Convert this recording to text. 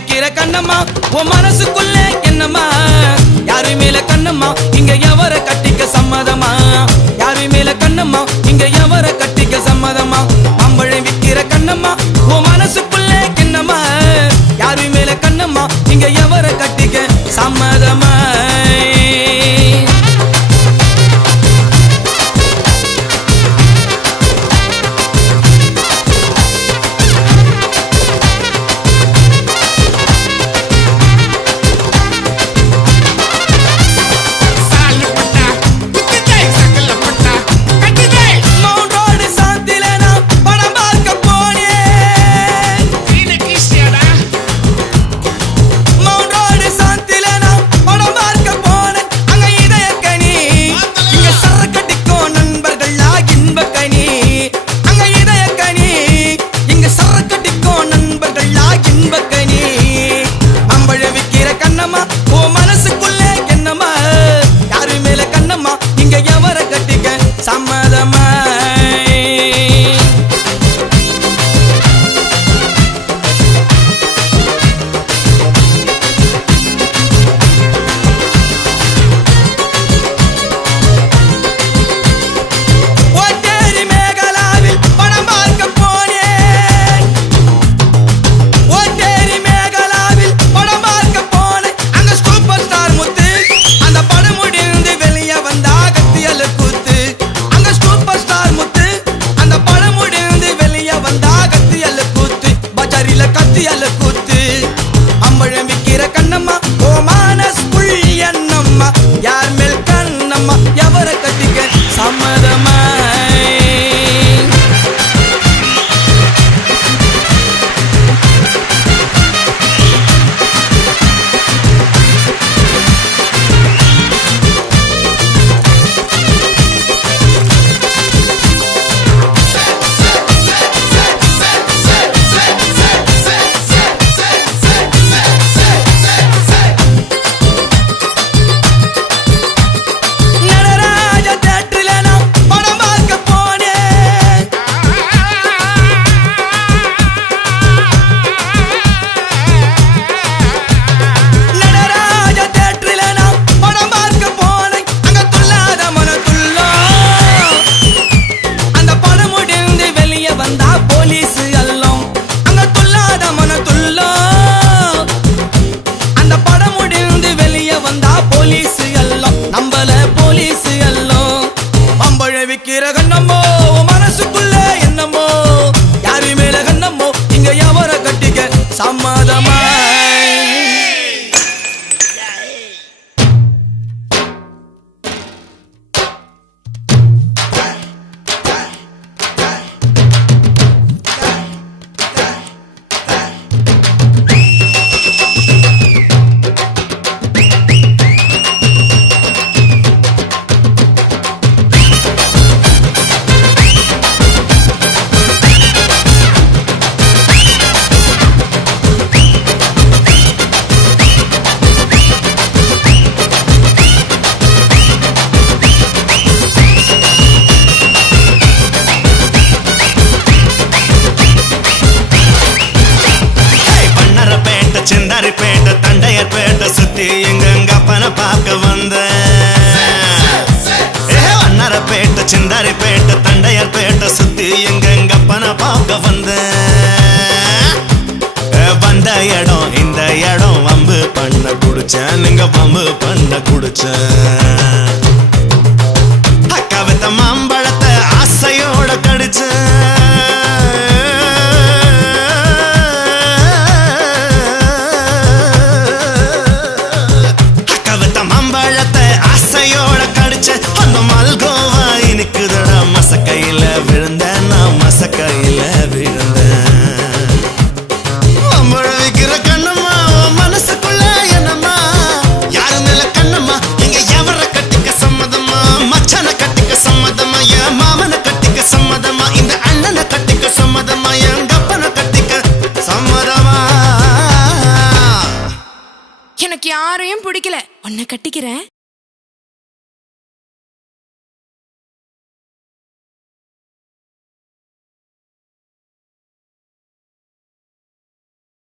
விக்கிற கண்ணம்மா உன் மனசுக்குள்ளே என்னம்மா யாரு மேல கண்ணம்மா இங்க எவர கட்டிக்க சம்மதமா யாரு மேல கண்ணம்மா இங்க எவர கட்டிக்க சம்மதமா மாம்பழம் விக்கிற கண்ணம்மா உன் மனசுக்குள்ளே என்னம்மா யாரு மேல கண்ணம்மா இங்க எவர கட்டிக்க சம்மதமா யார் மேல் கண்ணம்மா எவர கட்டிக்க சம்மதமா விக்கிற கண்ணம்மோ மனசுக்குள்ள என்னமோ யாரு மேல கண்ணம்மோ இங்க எவர கட்டிக்க சம்மதமா பேட்ட தண்டையர் பேட்ட சுத்தி எங்க அப்பன பார்க்க வந்த வண்ணரப்பேட்ட சிந்தாரி பேட்ட தண்டையர் பேட்ட சுத்தி எங்க அப்பன பார்க்க வந்த வந்த இடம் இந்த இடம் வம்பு பண்ண குடிச்சேன் நீங்க வம்பு பண்ண குடிச்சேன் அக்கா வித்த மாம்பழத்தை ஆசையோட கடிச்சேன் மசக்கையில விழுந்தேன் நான் மசக்கையில விழுந்தேன் விக்கிற கண்ணம்மா மனசுக்குள்ள என்னம்மா யாரு மேல கண்ணம்மா இங்க எவர கட்டிக்க சம்மதமா மச்சனை கட்டிக்க சம்மதமா என் மாமனை கட்டிக்க சம்மதமா இந்த அண்ணனை கட்டிக்க சம்மதமா என் கப்பனை கட்டிக்க சம்மதமா எனக்கு யாரையும் பிடிக்கல உன்னை கட்டிக்கிறேன்